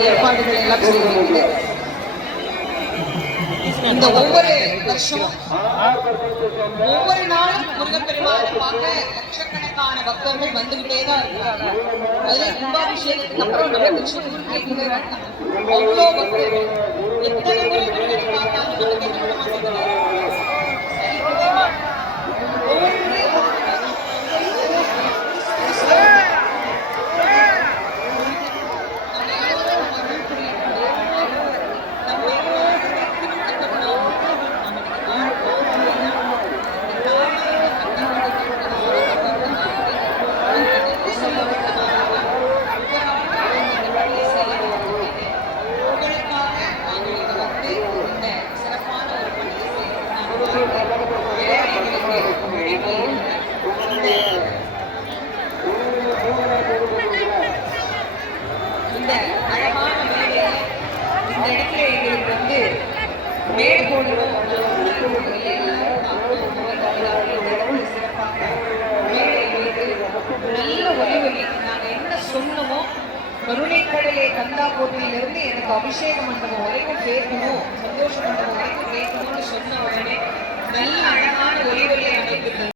ஏற்பாடுகள் எல்லாம் செய்திருக்கிறது. இந்த ஒவ்வொரு வருஷமும் ஒவ்வொரு நாளும் முருகப்பெருமானை பார்க்க லட்சக்கணக்கான பக்தர்கள் வந்துகிட்டே தான் இருக்காங்க. அதுல கும்பாபிஷேகத்துக்கு அப்புறம் நமக்கு சொல் கேட்கவே வேண்டாம். அவ்வளோ பக்தர்கள் எத்தனை முறை முருகனை பார்த்தாலும் நமக்கு என்ன பண்ண மாட்டேங்கிறாங்க. இந்த அழகான மேடையை இந்த இடத்துல எங்களுக்கு வந்து மேடை போடுறோம். சிறப்பாக மேடை எங்களுக்கு நல்ல ஒலிவலி. நாங்கள் என்ன சொன்னமோ கருணைக்கடலை கந்தா கோட்டையிலிருந்து எனக்கு அபிஷேக மண்டபம் வரைக்கும் கேட்கணும், சந்தோஷ மண்டபம் வரைக்கும் கேட்கணும்னு சொன்ன உடனே நல்ல அழகான ஒலிவலியை அமைப்பு